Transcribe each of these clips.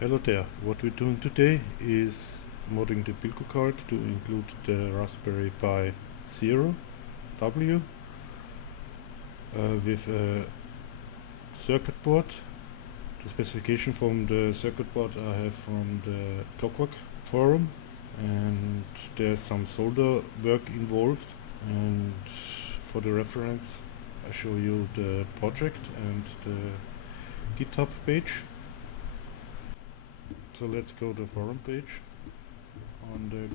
Hello there, what we're doing today is modding the PicoCalc to include the Raspberry Pi Zero W with a circuit board. The specification from the circuit board I have from the Clockwork Forum, and there's some solder work involved, and for the reference I show you the project and the Github page. So let's go to the forum page. On the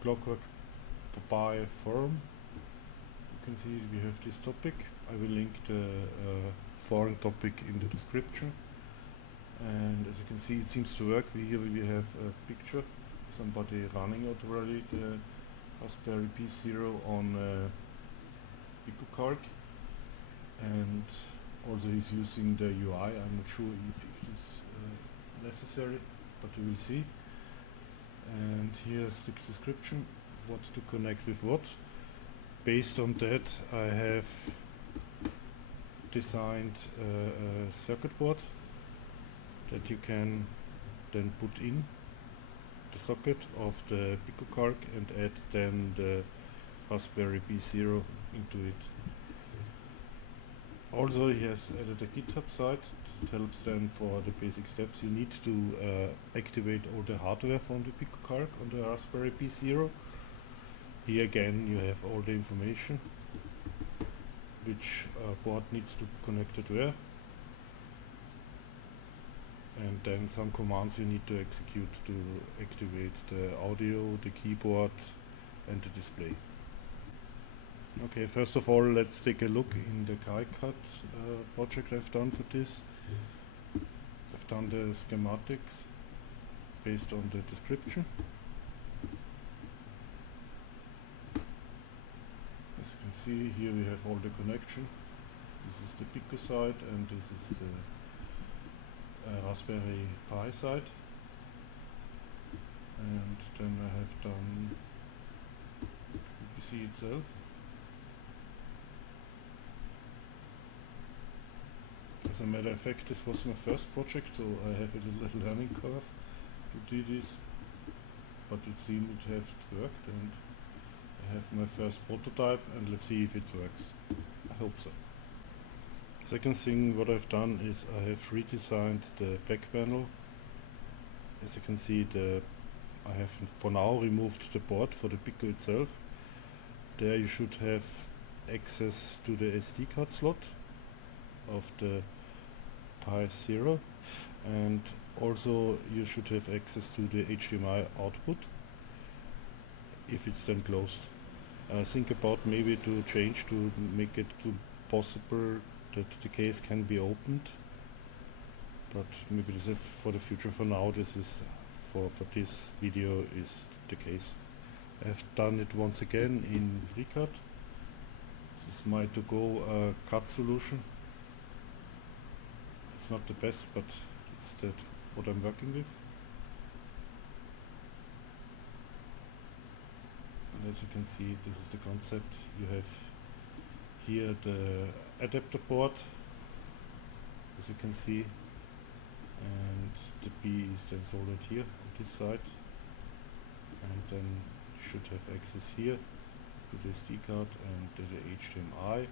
Clockwork Pi Forum you can see we have this topic. I will link the forum topic in the description, and as you can see it seems to work. Here we have a picture of somebody running already the Raspberry Pi Zero on PicoCalc, and also he's using the UI. I'm not sure if it's necessary, but we will see. And here's the description, what to connect with what. Based on that I have designed a circuit board that you can then put in the socket of the PicoCalc and add then the Raspberry Pi Zero into it. Also he has added a GitHub site. It helps then for the basic steps. You need to activate all the hardware from the PicoCalc on the Raspberry Pi Zero. Here again you have all the information, which board needs to connect it where, and then some commands you need to execute to activate the audio, the keyboard and the display. Okay, first of all let's take a look in the KiCAD project I've done for this. I've done the schematics based on the description. As you can see, here we have all the connection. This is the Pico side and this is the Raspberry Pi side. And then I have done the PC itself. As a matter of fact, this was my first project, so I have a little learning curve to do this, but it seemed it has worked, and I have my first prototype, and let's see if it works. I hope so. Second thing what I've done is I have redesigned the back panel. As you can see, I have for now removed the board for the Pico itself. There you should have access to the SD card slot of the Pi Zero, and also you should have access to the HDMI output if it's then closed. Think about maybe to change to make it possible that the case can be opened, but maybe this is for the future. For now this is for this video is the case. I've done it once again in FreeCAD. This is my to-go CAD solution. It's not the best, but it's what I'm working with. And as you can see, this is the concept. You have here the adapter board, as you can see, and the P is then soldered here on this side, and then you should have access here to the SD card and to the HDMI.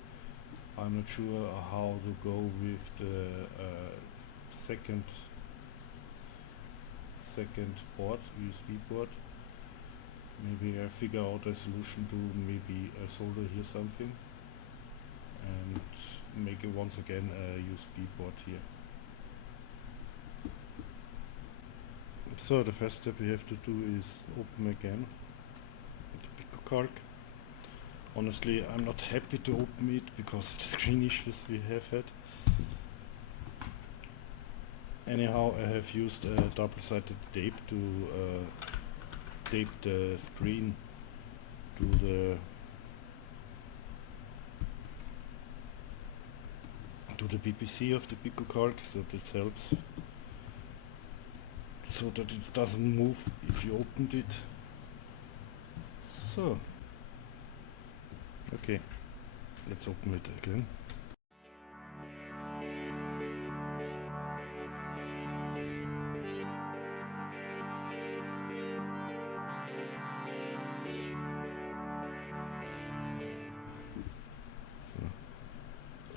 I'm not sure how to go with the second board, USB board. Maybe I figure out a solution to maybe solder here something and make it once again a USB board here. So the first step we have to do is open again the PicoCalc. Honestly, I'm not happy to open it because of the screen issues we have had. Anyhow, I have used double-sided tape to tape the screen to the PPC of the PicoCalc, so this helps, so that it doesn't move if you opened it. So, okay, let's open it again.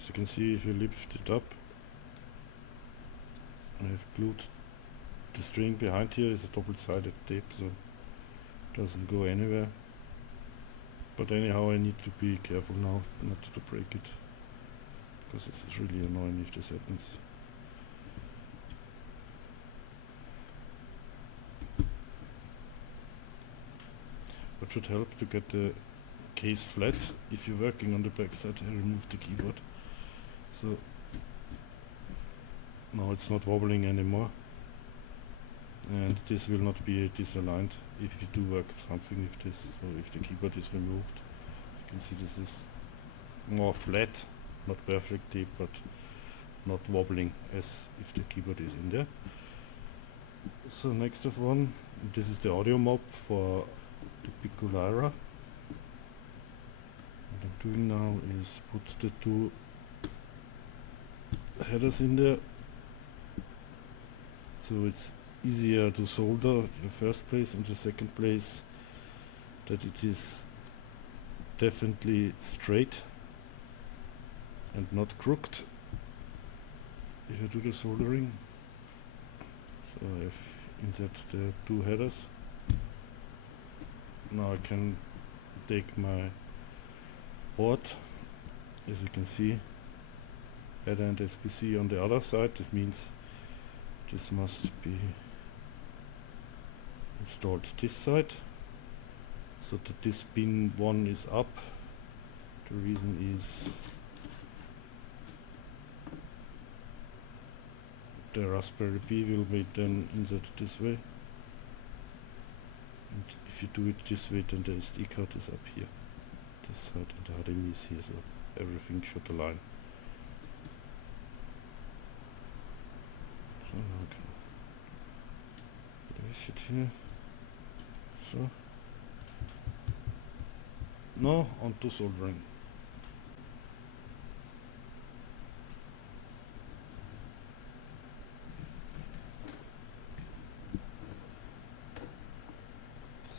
As you can see, if you lift it up, I have glued the string behind here. Is a double-sided tape, so it doesn't go anywhere. But anyhow, I need to be careful now not to break it, because this is really annoying if this happens. What should help to get the case flat if you're working on the back side, I remove the keyboard. So now it's not wobbling anymore, and this will not be disaligned if you do work something with this. So if the keyboard is removed, you can see this is more flat, not perfectly, but not wobbling as if the keyboard is in there. So next of one, this is the audio mob for the PicoCalc. What I'm doing now is put the two headers in there, so it's easier to solder in the first place. In the second place, that it is definitely straight and not crooked if I do the soldering. So I've inserted the two headers. Now I can take my board, as you can see, header and SPC on the other side. This means this must be installed this side, so that this pin 1 is up. The reason is the Raspberry Pi will be then inserted this way, and if you do it this way, then the SD card is up here, this side, and the HDMI is here, so everything should align. So now I can place it here. So now on to soldering.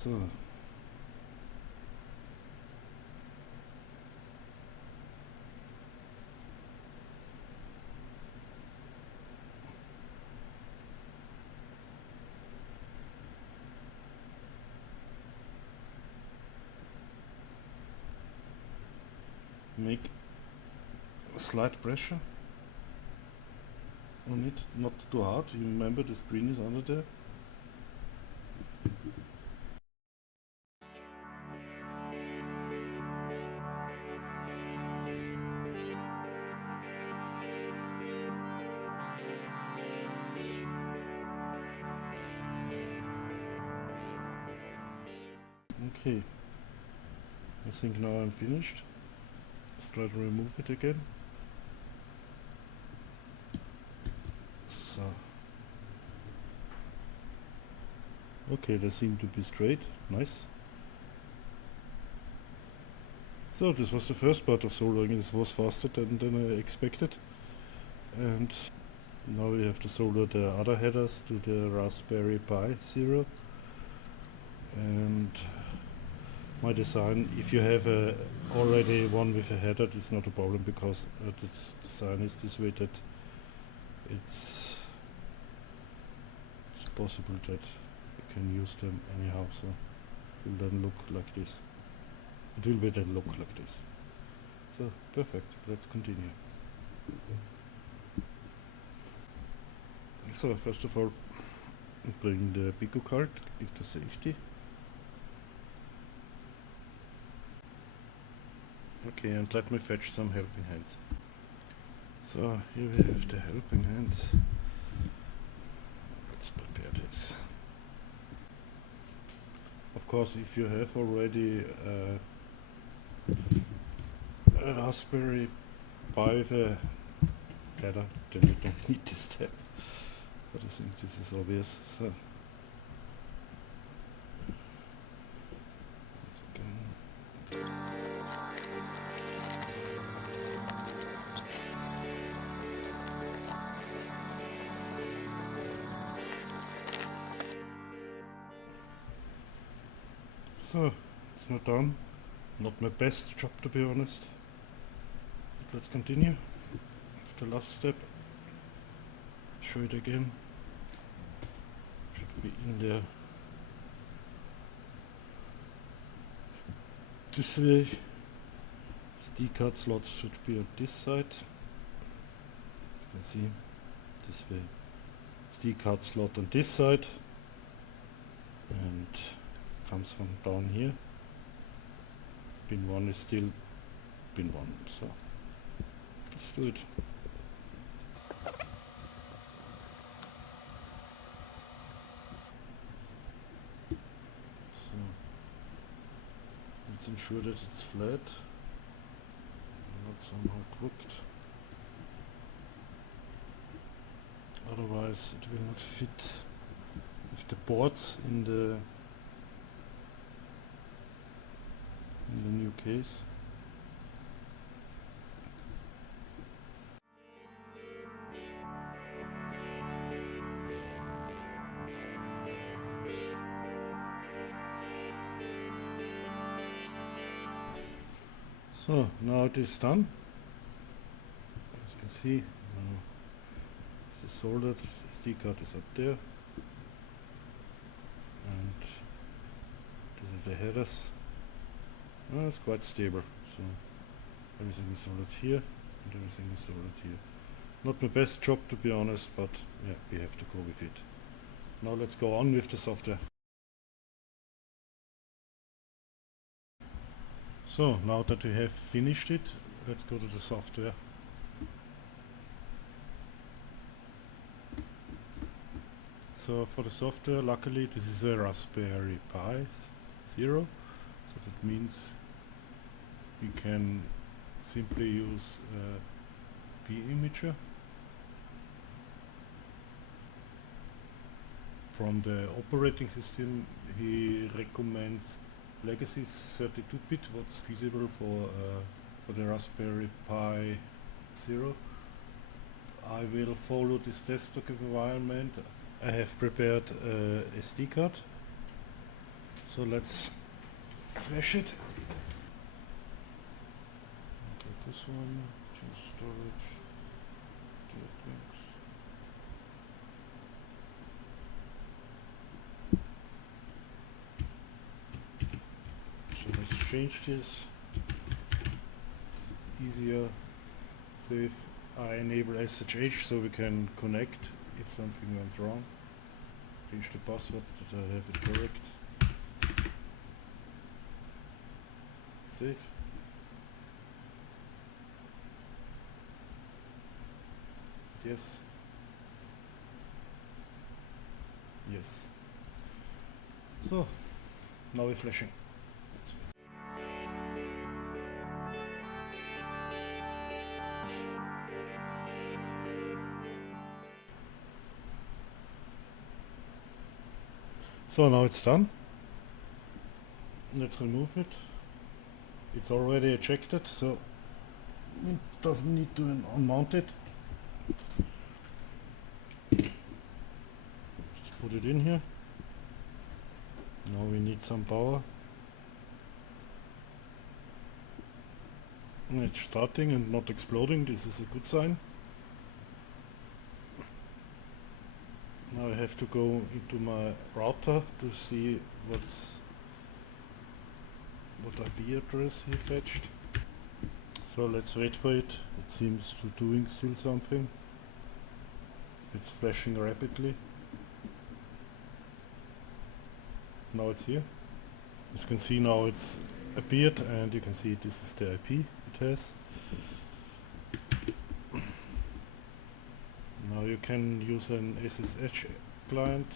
So make a slight pressure on it, not too hard. You remember the screen is under there. Okay, I think now I'm finished. Let's try to remove it again. So, okay, they seem to be straight. Nice. So this was the first part of soldering. This was faster than I expected. And now we have to solder the other headers to the Raspberry Pi Zero. And my design, if you have already one with a header, it's not a problem, because this design is this way that it's possible that you can use them anyhow, so it will then look like this. It will then look like this. So perfect, let's continue. So first of all, bring the PicoCalc into safety. Okay, and let me fetch some helping hands. So here we have the helping hands. Let's prepare this. Of course, if you have already a Raspberry Pi with a header, then you don't need this step. But I think this is obvious. So so it's not done. Not my best job, to be honest. But let's continue. the last step. Show it again. Should be in there. This way. SD card slots should be on this side. As you can see, this way. SD card slot on this side, and comes from down here. Pin 1 is still pin 1, so let's do it. So let's ensure that it's flat and not somehow crooked. Otherwise it will not fit with the boards in the new case. So now it is done. As you can see, the soldered SD card is up there, and these are the headers. It's quite stable, so everything is soldered here and everything is soldered here. Not my best job, to be honest, but yeah, we have to go with it. Now let's go on with the software. So now that we have finished it, let's go to the software. So for the software, luckily this is a Raspberry Pi Zero, so that means we can simply use P-Imager. From the operating system, he recommends legacy 32-bit, what's feasible for the Raspberry Pi Zero. I will follow this desktop environment. I have prepared a SD card, so let's flash it. Okay, this one, choose storage, things. So let's change this. It's easier, save. I enable SSH so we can connect if something went wrong. Change the password that I have it correct. Save. Yes. Yes. So, now we're flashing. So now it's done. Let's remove it. It's already ejected, so it doesn't need to unmount it. Just put it in here. Now we need some power. It's starting and not exploding. This is a good sign. Now I have to go into my router to see what IP address he fetched. So let's wait for it. It seems to doing still something. It's flashing rapidly. Now it's here. As you can see, now it's appeared, and you can see this is the IP it has. Now you can use an SSH client.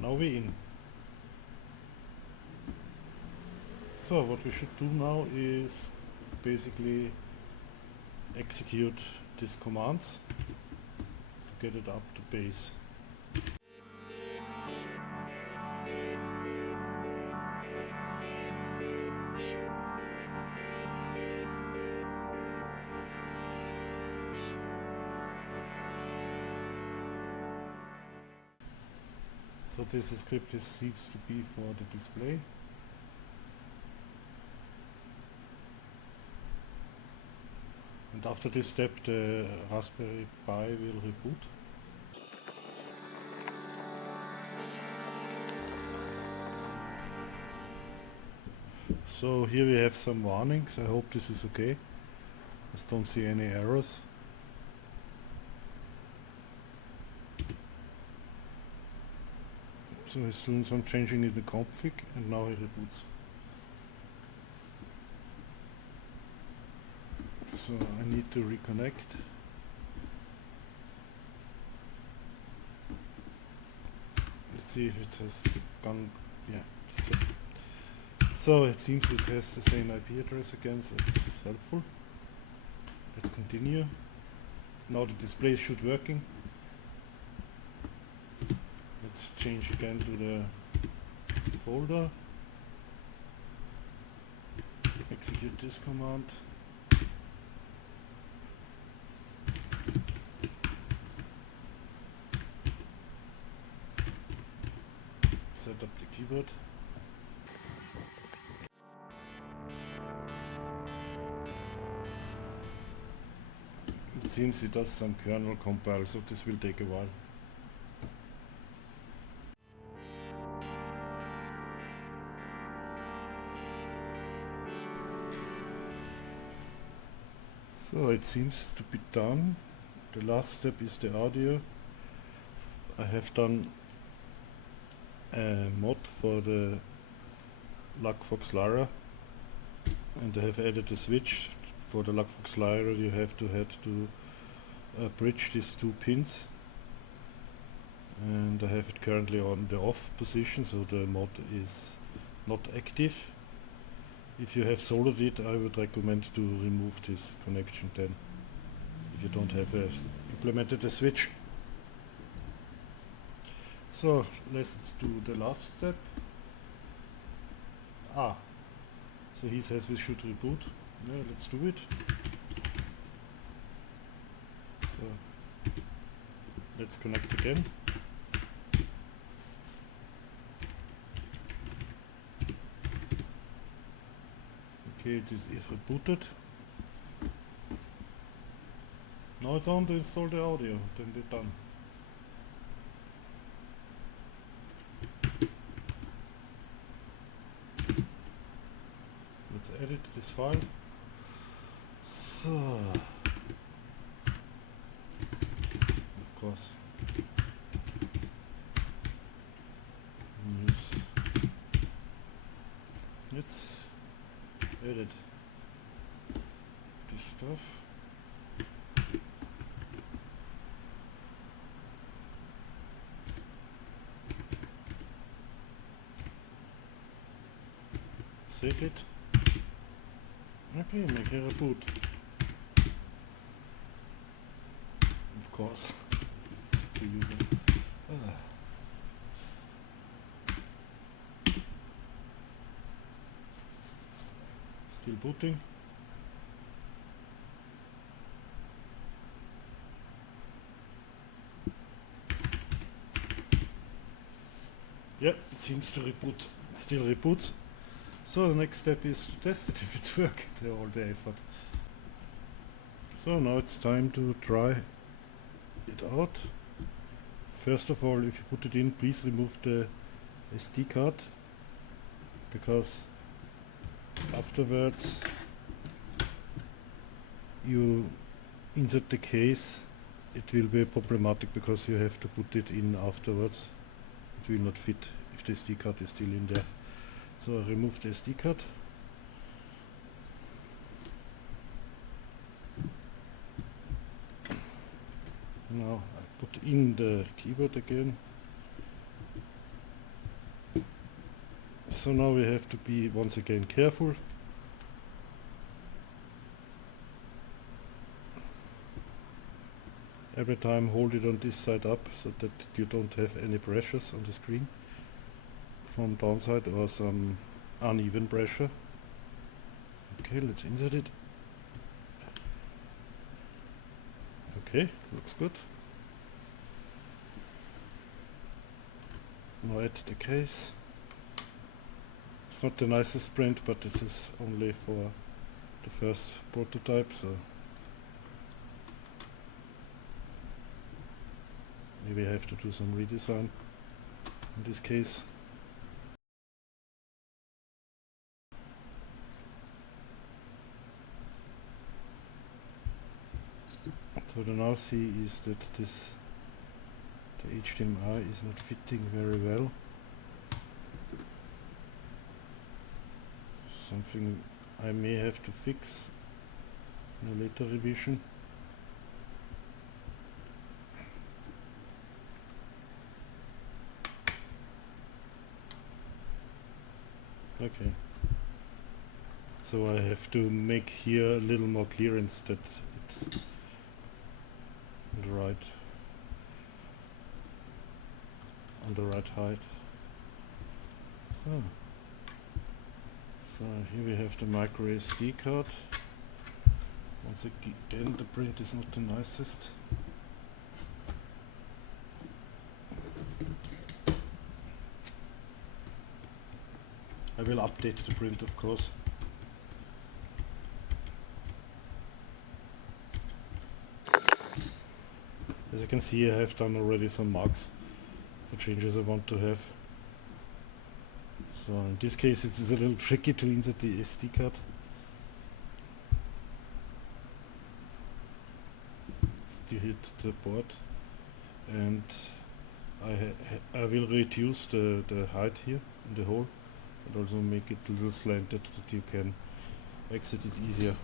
Now we're in. So what we should do now is basically execute these commands to get it up to base. So this script seems to be for the display. And after this step the Raspberry Pi will reboot. So here we have some warnings. I hope this is okay. I don't see any errors. So he's doing some changing in the config and now he reboots. So I need to reconnect. Let's see if it has gone. Yeah. So it seems it has the same IP address again, so this is helpful. Let's continue. Now the display should working. Let's change again to the folder. Execute this command. Set up the keyboard. It seems it does some kernel compile, so this will take a while. So it seems to be done. The last step is the audio. I have done a mod for the Clockwork Lyra, and I have added a switch. For the Clockwork Lyra you have to bridge these two pins, and I have it currently on the off position, so the mod is not active. If you have soldered it, I would recommend to remove this connection then, if you don't have implemented a switch. So let's do the last step. So he says we should reboot. Yeah, let's do it. So let's connect again. Okay, this is rebooted. Now it's on to install the audio, then we're done. Let's edit this file. So, of course, let's edit this stuff. Save it. Okay, make a reboot. Of course. Super user. Still booting. Yeah, it seems to reboot. It still reboots. So the next step is to test it if it's working, all the effort. So now it's time to try it out. First of all, if you put it in, please remove the SD card, because afterwards you insert the case, it will be problematic because you have to put it in afterwards. It will not fit if the SD card is still in there. So I remove the SD card. Now I put in the keyboard again. So now we have to be once again careful. Every time hold it on this side up so that you don't have any pressures on the screen from downside or some uneven pressure. Okay, let's insert it. Okay, looks good. Now add the case. It's not the nicest print, but this is only for the first prototype, so maybe I have to do some redesign in this case. So the now see is that the HDMI is not fitting very well. Something I may have to fix in a later revision. Okay. So I have to make here a little more clearance that it's on the right height. So here we have the micro SD card. Once again, the print is not the nicest. I will update the print, of course. As you can see, I have done already some marks for changes I want to have. So in this case it is a little tricky to insert the SD card. To hit the board, and I will reduce the height here in the hole and also make it a little slanted that you can exit it easier.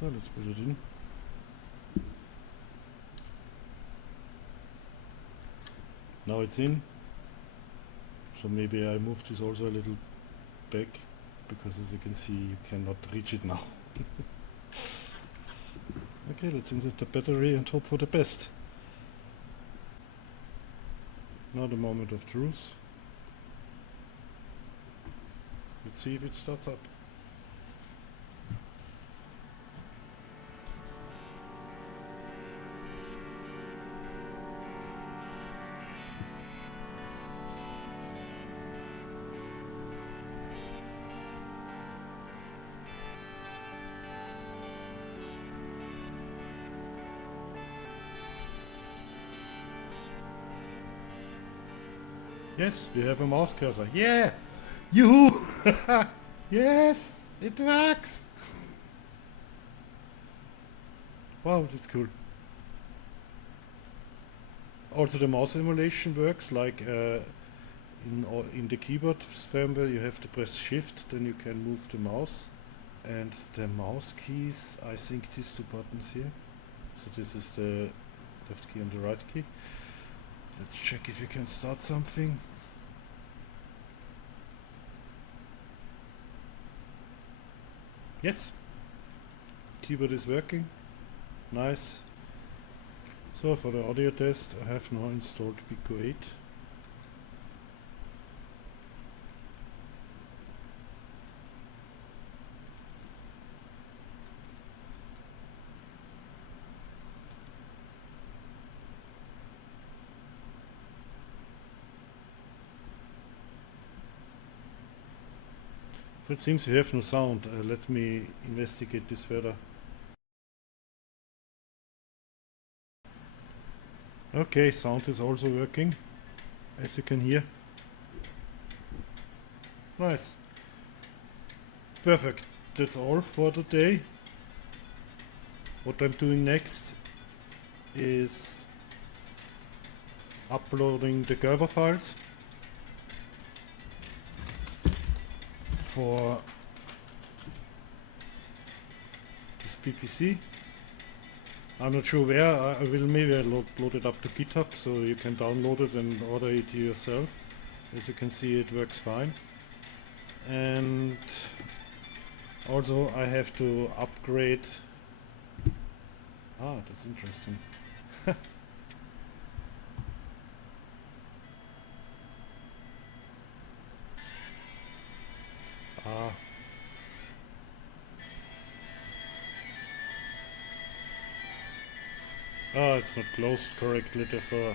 So let's put it in. Now it's in. So maybe I move this also a little back, because as you can see you cannot reach it now. Okay, let's insert the battery and hope for the best. Now the moment of truth. Let's see if it starts up. Yes, we have a mouse cursor. Yeah! Yoo-hoo! Yes! It works! Wow, that's cool. Also the mouse emulation works like in the keyboard firmware you have to press shift, then you can move the mouse. And the mouse keys, I think these two buttons here. So this is the left key and the right key. Let's check if you can start something. Yes, keyboard is working. Nice. So for the audio test I have now installed Pico 8. So it seems we have no sound. Let me investigate this further. Okay, sound is also working, as you can hear. Nice. Perfect. That's all for today. What I'm doing next is uploading the Gerber files for this PPC. I'm not sure where. I will maybe load it up to GitHub so you can download it and order it yourself. As you can see, it works fine. And also I have to upgrade. Ah, that's interesting. Ah. Ah, it's not closed correctly, therefore.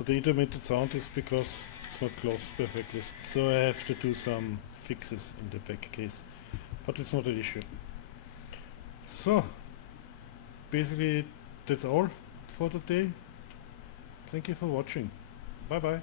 So the intermittent sound is because it's not closed perfectly, so I have to do some fixes in the back case, but it's not an issue. So basically that's all for today. Thank you for watching. Bye bye.